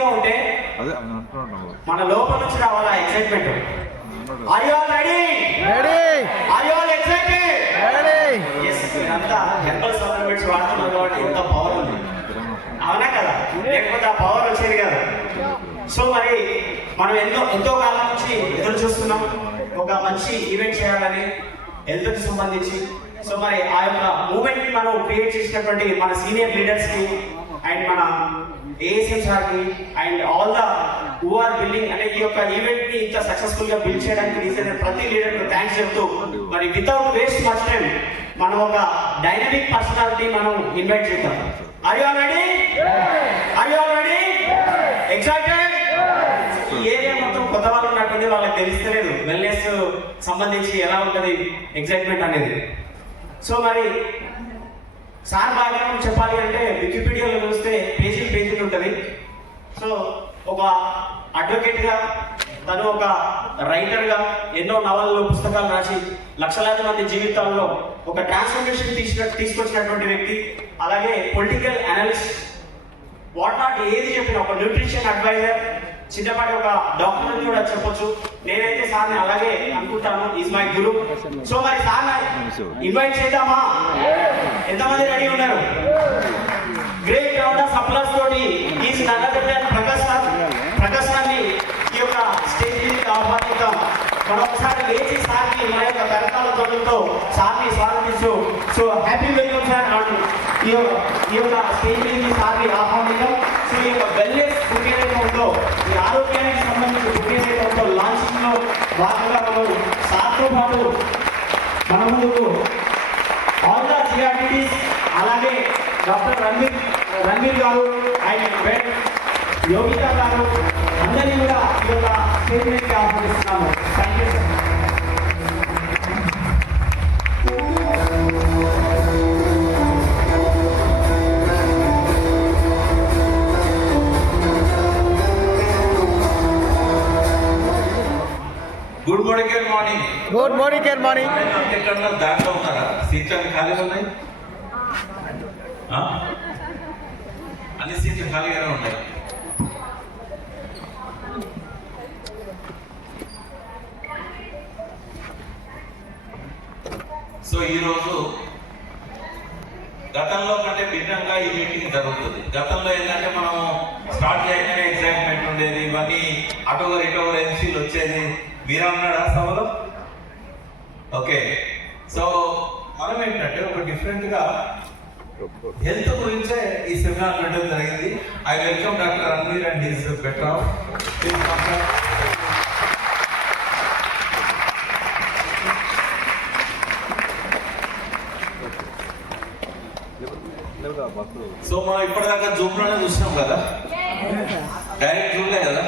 గా ఉంటే అదే మన లోపల నుంచి రావాలా excitement are you all ready ready are you all excited ready yes ఇదంతా హెర్బల్ సప్లిమెంట్స్ వాడుతున్నారు కాబట్టి ఎంత పవర్ ఉంది. అవునా కదా? లేకపోతే ఆ పవర్ వచ్చేది కదా. సో మరి మనం ఎంతో ఎంతో కాలం నుంచి ఎదురు చూస్తున్నాం. ఒక మంచి ఈవెంట్ చేయాలని హెల్త్కి సంబంధించి. సో మరి ఆ యొక్క మూమెంట్ని మనం క్రియేట్ చేసినటువంటి మన సీనియర్ లీడర్స్కి అండ్ మన ASM sir and all the who are building అంటే ఈ యొక్క ఈవెంట్ని ఇంత సక్సెస్ఫుల్గా బిల్డ్ చేయడానికి రీజన్ ప్రతి లీడర్కు థ్యాంక్స్ చెప్తూ మరి వితౌట్ వేస్ట్ మచ్ టైం మనం ఒక డైనమిక్ పర్సనాలిటీ మనం ఇన్వైట్ చేద్దాం. Are you ready are you ready excited ఈ ఏరియా మొత్తం కొత్త వాళ్ళు ఉన్నట్టుంది వాళ్ళకి తెలుస్తలేదు. వెల్నెస్ సంబంధించి ఎలా ఉంటుంది ఎగ్జైట్మెంట్ అనేది. సో మరి సార్ భాగ్యం చెప్పాలి అంటే వికీపీడియాలో చూస్తే పేజీలు ఉంటుంది. సో ఒక అడ్వకేట్గా తను ఒక రైటర్గా ఎన్నో నవలలు పుస్తకాలు రాసి లక్షలాది మంది జీవితాల్లో ఒక ట్రాన్స్ఫర్మేషన్ తీసిన తీసుకొచ్చినటువంటి వ్యక్తి. అలాగే పొలిటికల్ అనలిస్ట్ వాట్ నాట్ ఏది చెప్పిన ఒక న్యూట్రిషన్ అడ్వైజర్ చిన్నపాటి ఒక డాక్టర్ అని కూడా చెప్పొచ్చు. నేనైతే సార్ని అలాగే అనుకుంటాను. ఈజ్ మై గురు సో మరి సార్ ఇన్వైట్ చేద్దామా? ఎంతమంది రెడీ ఉన్నారు గ్రేట్ రౌండ్ ఆఫ్ అప్లాస్ తోటి ఈజ్ నల్లగడ్డ ప్రకాశ్ సార్ ప్రకాశ్ సార్ని ఈ యొక్క స్టేజ్ మీదకి ఆహ్వానిద్దాం మనం ఒకసారి లేచి సార్ని మన యొక్క కరతాల ధ్వనులతో సార్ని స్వాగతిస్తూ. So happy welcome sir and ఈ యొక్క ఈ యొక్క స్టేజ్ మీద సార్ని ఆహ్వానిద్దాం. సో ఈ యొక్క వెల్నెస్ బుక్ ఏదైతే ఈ ఆరోగ్యానికి సంబంధించిన బుక్ ఏదైతే ఉందో లాంచింగ్లో భాగంగా మనం సార్తో పాటు మన ముందుకు ఆల్ ద జిఆర్టీస్ అలాగే డాక్టర్ రణ్వీర్ రణ్వీర్ గారు అండ్ వెడ్ యోగిత గారు అందరినీ కూడా ఈ యొక్క స్టేట్మెంట్కి ఆహ్వానిస్తున్నాము. Thank you sir good morning good morning good morning good morning ఎక్కడ దాంట్లో ఉన్నారా? సీట్లు అన్ని ఉన్నాయి? అన్ని సీట్లు ఖాళీగానే ఉన్నాయి. సో ఈరోజు గతంలో కంటే భిన్నంగా ఈ మీటింగ్ జరుగుతుంది. గతంలో ఏంటంటే మనం స్టార్ట్ చేయగానే ఎగ్జైట్మెంట్ ఉండేది ఇవన్నీ అటో ఇటోవర్ ఎన్సీలు వచ్చేది. మీరన్నాడా సభలో? ఓకే. సో మనం ఏంటంటే ఒక డిఫరెంట్గా హెల్త్ గురించే ఈ సెమినార్ పెట్టడం జరిగింది. I welcome doctor Anveer and his better so మనం ఇప్పటిదాకా జూమ్లోనే చూసినాం కదా? డైరెక్ట్ చూడలే కదా?